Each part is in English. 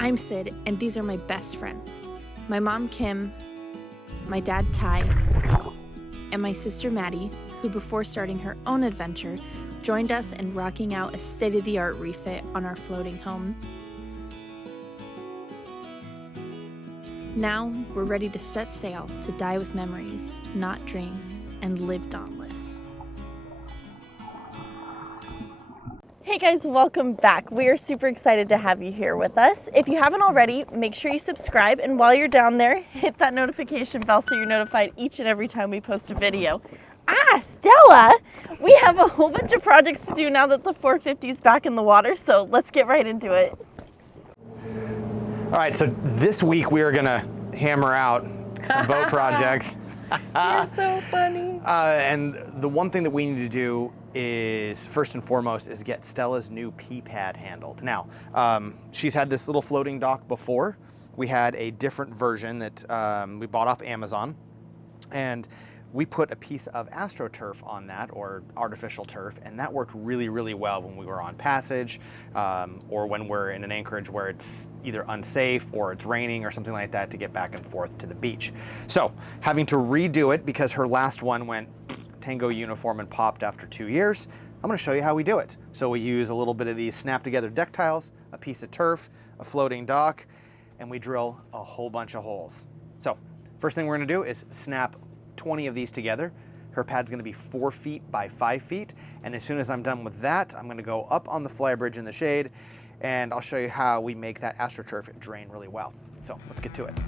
I'm Sid, and these are my best friends. My mom, Kim, my dad, Ty, and my sister, Maddie, who before starting her own adventure, joined us in rocking out a state-of-the-art refit on our floating home. Now, we're ready to set sail to die with memories, not dreams, and live dauntless. Hey guys, welcome back. We are super excited to have you here with us. If you haven't already, make sure you subscribe, and while you're down there, hit that notification bell so you're notified each and every time we post a video. Stella, we have a whole bunch of projects to do now that the 450 is back in the water, so let's get right into it. All right, so this week we are gonna hammer out some boat projects. You're so funny. And the one thing that we need to do is, first and foremost, is get Stella's new P pad handled. Now, she's had this little floating dock before. We had a different version that we bought off Amazon, and we put a piece of AstroTurf on that, or artificial turf, and that worked really, really well when we were on passage, or when we're in an anchorage where it's either unsafe or it's raining or something like that to get back and forth to the beach. So having to redo it because her last one went Tango uniform and popped after 2 years, I'm gonna show you how we do it. So we use a little bit of these snap together deck tiles, a piece of turf, a floating dock, and we drill a whole bunch of holes. So first thing we're gonna do is snap 20 of these together. Her pad's gonna be 4 feet by 5 feet. And as soon as I'm done with that, I'm gonna go up on the flybridge in the shade, and I'll show you how we make that AstroTurf drain really well. So let's get to it.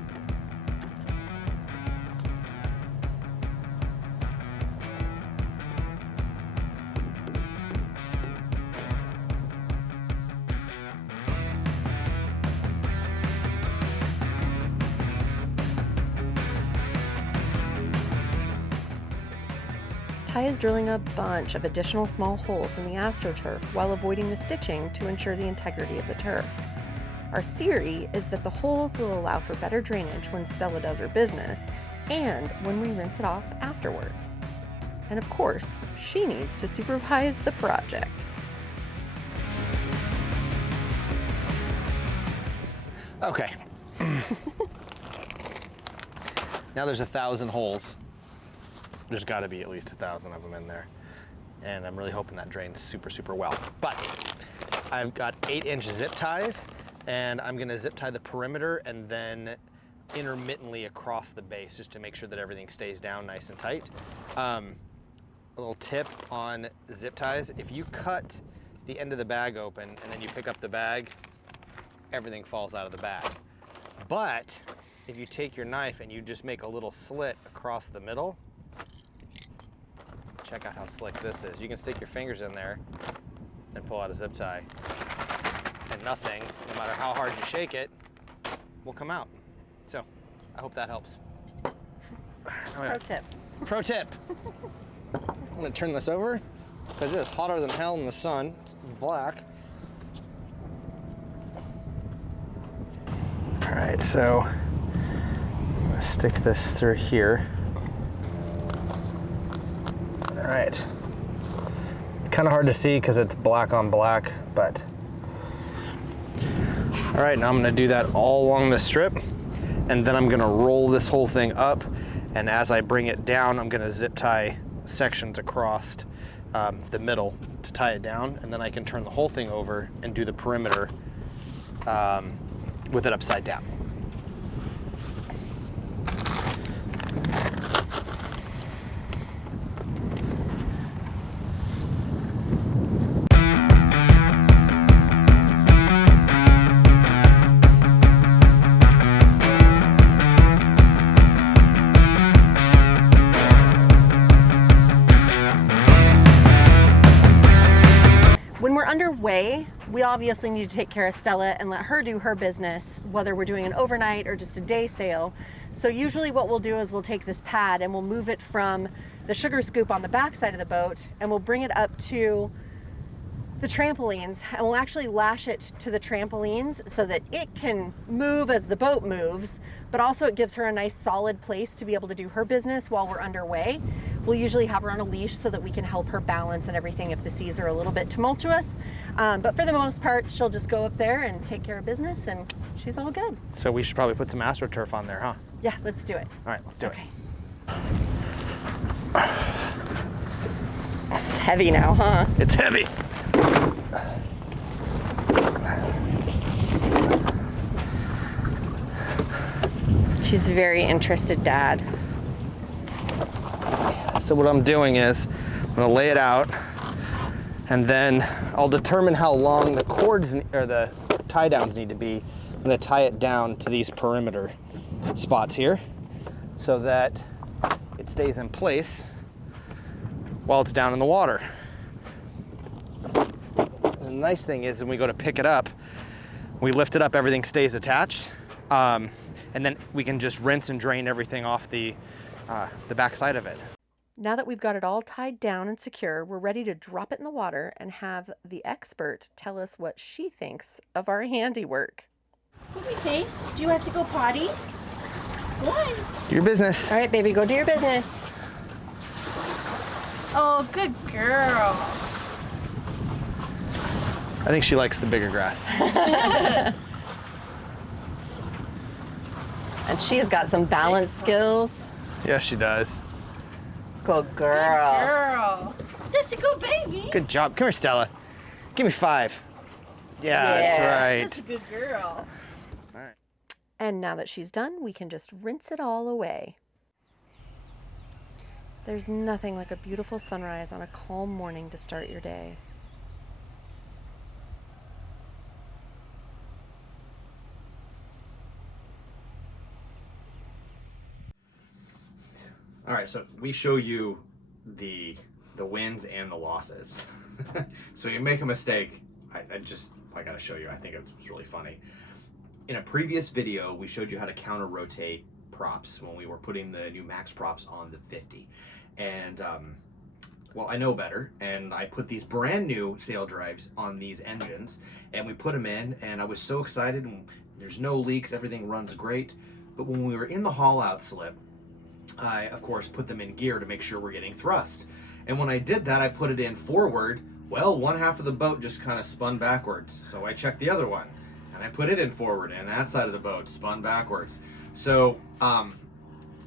Ty is drilling a bunch of additional small holes in the AstroTurf while avoiding the stitching to ensure the integrity of the turf. Our theory is that the holes will allow for better drainage when Stella does her business and when we rinse it off afterwards. And of course, she needs to supervise the project. Okay. Now there's 1,000 holes. There's got to be at least 1,000 of them in there, and I'm really hoping that drains super, super well. But I've got 8-inch zip ties, and I'm gonna zip tie the perimeter and then intermittently across the base just to make sure that everything stays down nice and tight. A little tip on zip ties: if you cut the end of the bag open and then you pick up the bag, everything falls out of the bag. But if you take your knife and you just make a little slit across the middle, check out how slick this is. You can stick your fingers in there and pull out a zip tie, and nothing, no matter how hard you shake it, will come out. So I hope that helps. Pro tip. Pro tip. I'm gonna turn this over because it is hotter than hell in the sun. It's black. All right, so I'm gonna stick this through here. All right, it's kind of hard to see because it's black on black, but. All right, now I'm gonna do that all along the strip, and then I'm gonna roll this whole thing up, and as I bring it down, I'm gonna zip tie sections across the middle to tie it down, and then I can turn the whole thing over and do the perimeter with it upside down. Underway, we obviously need to take care of Stella and let her do her business, whether we're doing an overnight or just a day sail. So usually what we'll do is we'll take this pad and we'll move it from the sugar scoop on the back side of the boat, and we'll bring it up to the trampolines, and we'll actually lash it to the trampolines so that it can move as the boat moves, but also it gives her a nice solid place to be able to do her business while we're underway. We'll usually have her on a leash so that we can help her balance and everything if the seas are a little bit tumultuous. But for the most part, she'll just go up there and take care of business, and she's all good. So we should probably put some AstroTurf on there, huh? Yeah, let's do it. All right, let's do it. It's heavy now, huh? It's heavy. She's very interested, Dad. So what I'm doing is I'm gonna lay it out, and then I'll determine how long the cords or the tie downs need to be. I'm gonna tie it down to these perimeter spots here so that it stays in place while it's down in the water. And the nice thing is when we go to pick it up, we lift it up, everything stays attached. And then we can just rinse and drain everything off the back side of it. Now that we've got it all tied down and secure, we're ready to drop it in the water and have the expert tell us what she thinks of our handiwork. Poopy face, do you have to go potty? What? Your business. All right, baby, go do your business. Oh, good girl. I think she likes the bigger grass. And she has got some balance skills. Yes, she does. Good girl. Good girl. That's a good baby. Good job. Come here, Stella. Give me 5. Yeah, that's right. That's a good girl. All right. And now that she's done, we can just rinse it all away. There's nothing like a beautiful sunrise on a calm morning to start your day. All right, so we show you the wins and the losses. So you make a mistake, I gotta show you. I think it was really funny. In a previous video, we showed you how to counter rotate props when we were putting the new max props on the 50. And well, I know better, and I put these brand new sail drives on these engines, and we put them in, and I was so excited, and there's no leaks, everything runs great. But when we were in the haul out slip, I, of course, put them in gear to make sure we're getting thrust. And when I did that, I put it in forward. Well, one half of the boat just kind of spun backwards. So I checked the other one, and I put it in forward, and that side of the boat spun backwards. So I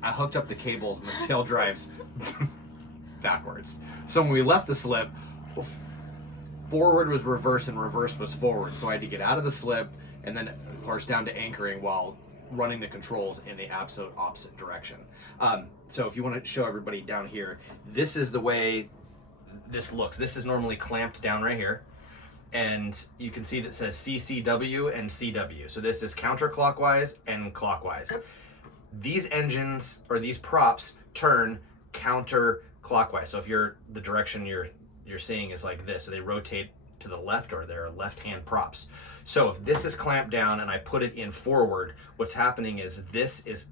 hooked up the cables and the sail drives backwards. So when we left the slip, forward was reverse and reverse was forward. So I had to get out of the slip and then, of course, down to anchoring while running the controls in the absolute opposite direction. So if you want to show everybody down here, this is the way this looks. This is normally clamped down right here, and you can see that it says CCW and CW. So this is counterclockwise and clockwise. These engines or these props turn counterclockwise. So if the direction you're seeing is like this, so they rotate to the left, or they're left-hand props. So if this is clamped down and I put it in forward, what's happening is this is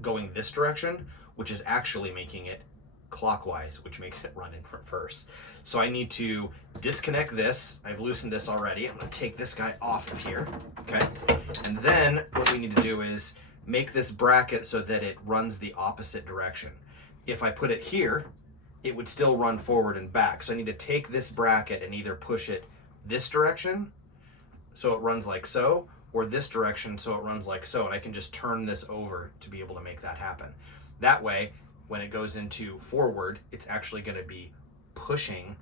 going this direction, which is actually making it clockwise, which makes it run in reverse. So I need to disconnect this. I've loosened this already. I'm going to take this guy off of here, okay? And then what we need to do is make this bracket so that it runs the opposite direction. If I put it here, it would still run forward and back. So I need to take this bracket and either push it this direction so it runs like so, or this direction so it runs like so, and I can just turn this over to be able to make that happen. That way, when it goes into forward, it's actually going to be pushing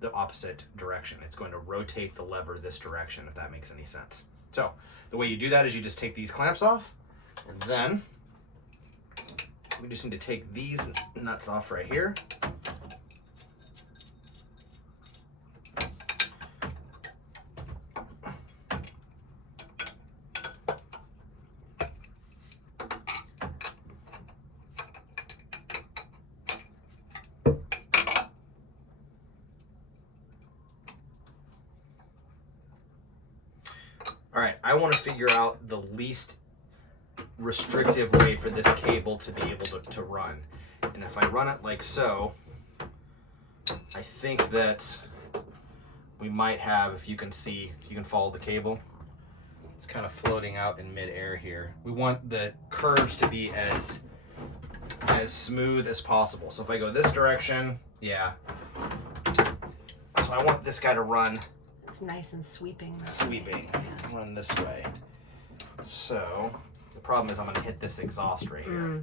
the opposite direction. It's going to rotate the lever this direction, if that makes any sense. So the way you do that is you just take these clamps off, and then we just need to take these nuts off right here. All right, I want to figure out the least restrictive way for this cable to be able to run. And if I run it like so, I think that we might have, if you can see, if you can follow the cable, it's kind of floating out in midair here. We want the curves to be as as smooth as possible. So if I go this direction, yeah. So I want this guy to run. It's nice and sweeping. Sweeping, run this way. So the problem is I'm gonna hit this exhaust right here.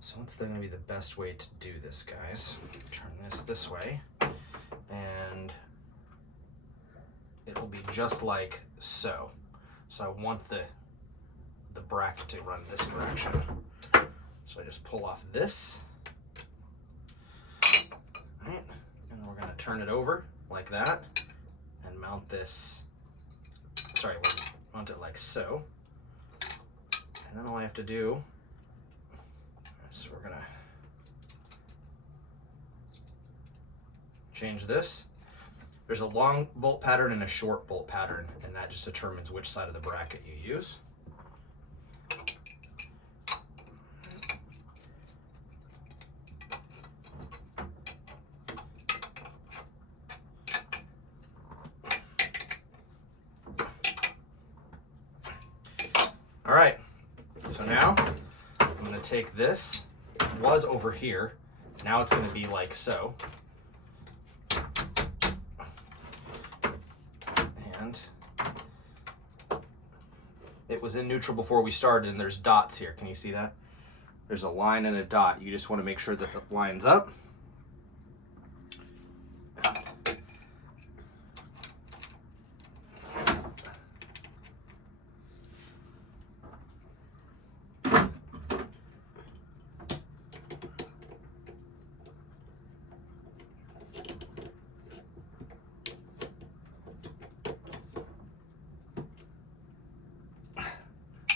So what's gonna be the best way to do this, guys? Turn this way, and it'll be just like so. So I want the bracket to run this direction. So I just pull off this, right? And we're gonna turn it over like that and mount this, sorry, we'll mount it like so. And then all I have to do, so we're gonna change this. There's a long bolt pattern and a short bolt pattern, and that just determines which side of the bracket you use. All right, so now I'm gonna take this, it was over here, now it's gonna be like so. And it was in neutral before we started, and there's dots here. Can you see that? There's a line and a dot. You just wanna make sure that the line's up.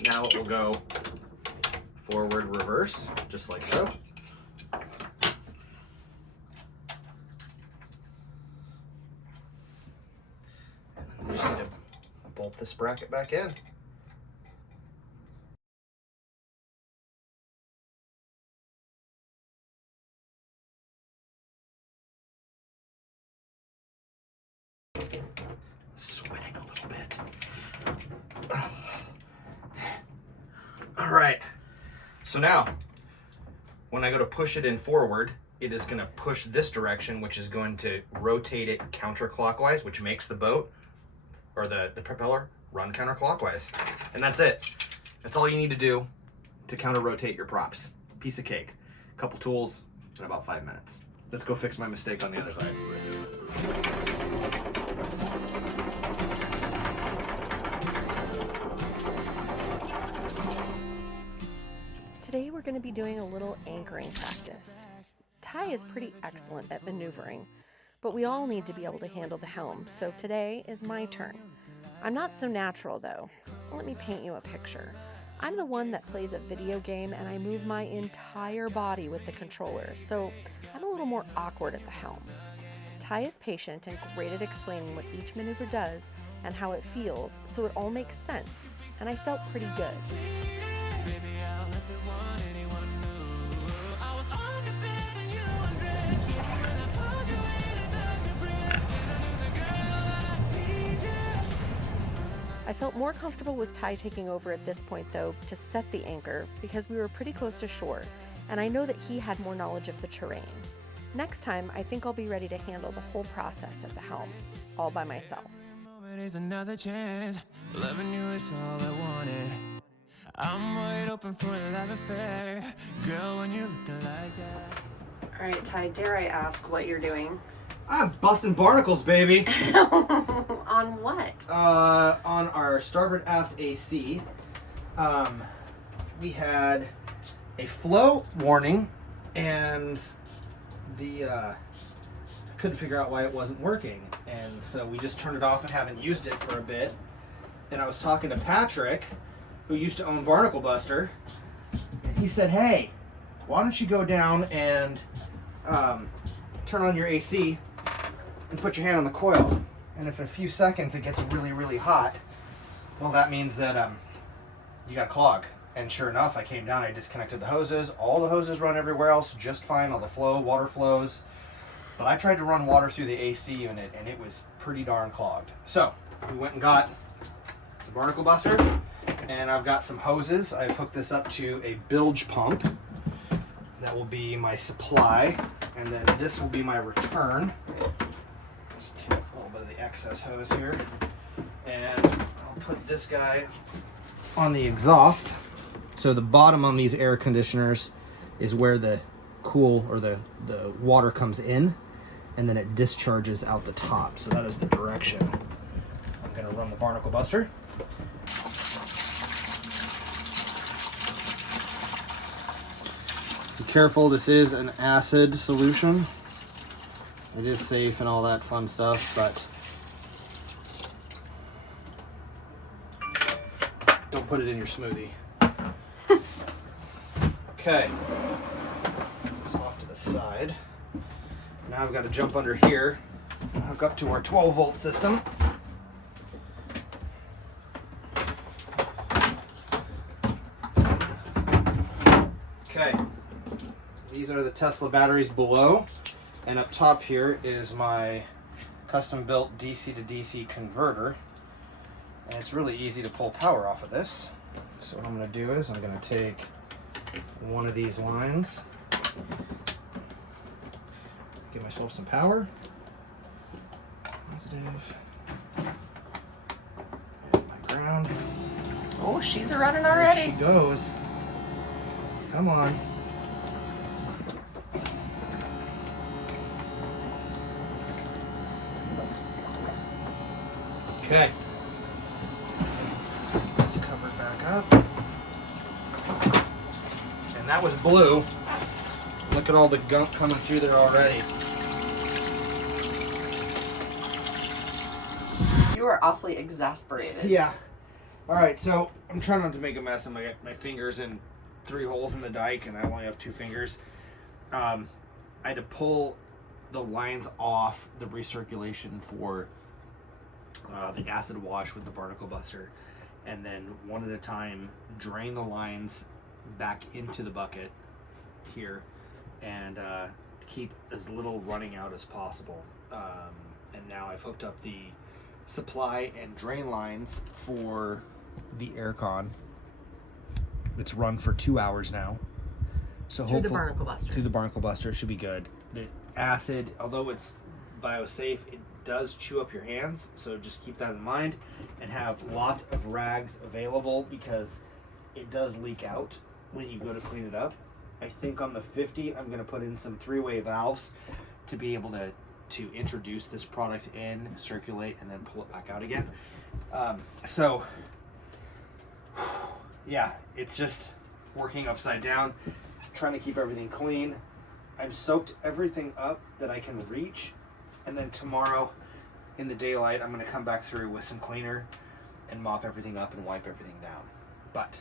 Now it will go forward, reverse, just like so. And then we just need to bolt this bracket back in. Sweating a little bit. All right, so now when I go to push it in forward, it is going to push this direction, which is going to rotate it counterclockwise, which makes the boat or the propeller run counterclockwise. And that's it. That's all you need to do to counter rotate your props. Piece of cake, a couple tools, in about 5 minutes. Let's go fix my mistake on the other side. Today we're going to be doing a little anchoring practice. Ty is pretty excellent at maneuvering, but we all need to be able to handle the helm, so today is my turn. I'm not so natural though. Let me paint you a picture. I'm the one that plays a video game and I move my entire body with the controller, so I'm a little more awkward at the helm. Ty is patient and great at explaining what each maneuver does and how it feels, so it all makes sense, and I felt pretty good. I felt more comfortable with Ty taking over at this point though to set the anchor because we were pretty close to shore and I know that he had more knowledge of the terrain. Next time I think I'll be ready to handle the whole process at the helm, all by myself. Another chance, loving you is all I wanted. I'm wide open for a love affair, girl, when you're looking like that. All right, Ty, dare I ask what you're doing? I'm busting barnacles, baby. On what? On our starboard aft AC, we had a flow warning, and I couldn't figure out why it wasn't working, and so we just turned it off and haven't used it for a bit. And I was talking to Patrick, who used to own Barnacle Buster, and he said, "Hey, why don't you go down and turn on your AC and put your hand on the coil, and if in a few seconds it gets really, really hot, well, that means that you got a clog." And sure enough, I came down, I disconnected the hoses. All the hoses run everywhere else just fine, all the water flows. But I tried to run water through the AC unit, and it was pretty darn clogged. So we went and got the Barnacle Buster, and I've got some hoses. I've hooked this up to a bilge pump, That will be my supply, and then this will be my return. Just take a little bit of the excess hose here, and I'll put this guy on the exhaust. So the bottom on these air conditioners is where the cool or the water comes in, and then it discharges out the top. So that is the direction I'm going to run the barnacle buster. Be careful, this is an acid solution. It is safe and all that fun stuff, but don't put it in your smoothie. Okay, this off to the side. Now I've got to jump under here and hook up to our 12-volt system. Okay, these are the Tesla batteries below, and up top here is my custom-built DC to DC converter, and it's really easy to pull power off of this. So what I'm going to do is I'm going to take one of these lines, give myself some power, positive, and my ground. Oh, she's a running There already. she goes. Come on. Okay. Let's cover it back up. And that was blue. Look at all the gunk coming through there already. You are awfully exasperated. Yeah. All right, so I'm trying not to make a mess. I got my fingers in 3 holes in the dike, and I only have 2 fingers. I had to pull the lines off the recirculation for the acid wash with the barnacle buster, and then one at a time drain the lines back into the bucket here, and keep as little running out as possible. And now I've hooked up the supply and drain lines for the aircon. It's run for 2 hours now. So Through the barnacle buster. Through the barnacle buster should be good. The acid, although it's biosafe, it does chew up your hands, so just keep that in mind and have lots of rags available because it does leak out when you go to clean it up. I think on the 50 I'm going to put in some 3-way valves to be able to introduce this product in, circulate, and then pull it back out again. So yeah, it's just working upside down, trying to keep everything clean. I've soaked everything up that I can reach, and then tomorrow in the daylight I'm going to come back through with some cleaner and mop everything up and wipe everything down. But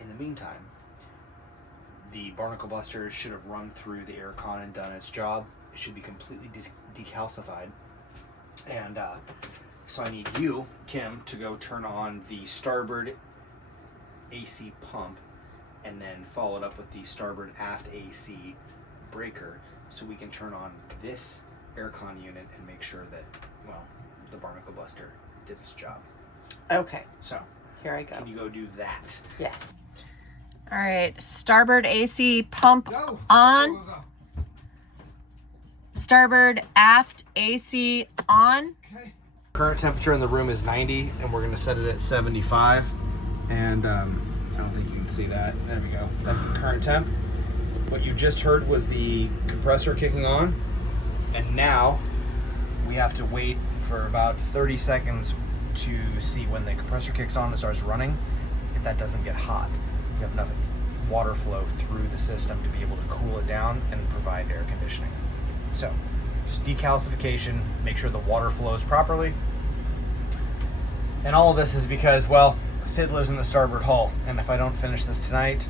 in the meantime, the barnacle buster should have run through the aircon and done its job. It should be completely decalcified. And so I need you, Kim, to go turn on the starboard AC pump and then follow it up with the starboard aft AC breaker so we can turn on this aircon unit and make sure that, well, the barnacle buster did its job. Okay, So here I go. can you go do that? Yes. All right, starboard AC pump Go! on. Go, go, go. Starboard aft AC on. Okay. Current temperature in the room is 90, and we're going to set it at 75. And I don't think you can see that. There we go. That's the current temp. What you just heard was the compressor kicking on. And now we have to wait for about 30 seconds to see when the compressor kicks on and starts running. If that doesn't get hot, we have enough water flow through the system to be able to cool it down and provide air conditioning. So just decalcification, make sure the water flows properly. And all of this is because, well, Sid lives in the starboard hull, and if I don't finish this tonight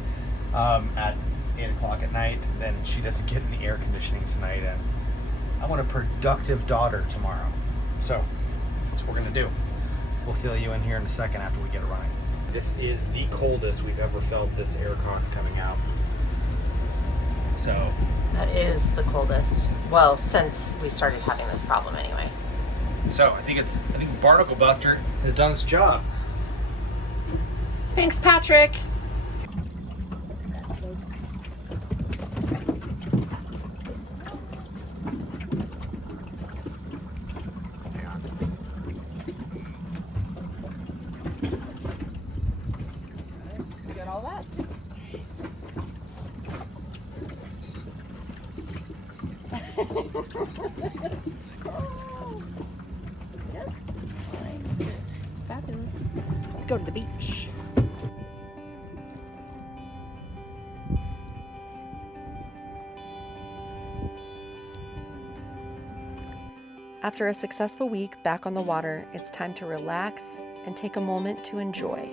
at 8 o'clock at night, then she doesn't get any air conditioning tonight, and I want a productive daughter tomorrow. So that's what we're gonna do. We'll fill you in here in a second after we get it running. This is the coldest we've ever felt this aircon coming out. So That is the coldest. Well, since we started having this problem anyway. I think Barnacle Buster has done its job. Thanks, Patrick. Let's go to the beach. After a successful week back on the water, it's time to relax and take a moment to enjoy.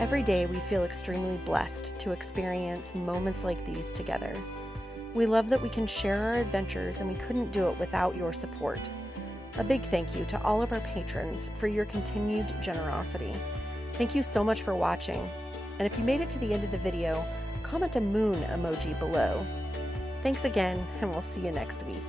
Every day we feel extremely blessed to experience moments like these together. We love that we can share our adventures, and we couldn't do it without your support. A big thank you to all of our patrons for your continued generosity. Thank you so much for watching, and if you made it to the end of the video, comment a moon emoji below. Thanks again, and we'll see you next week.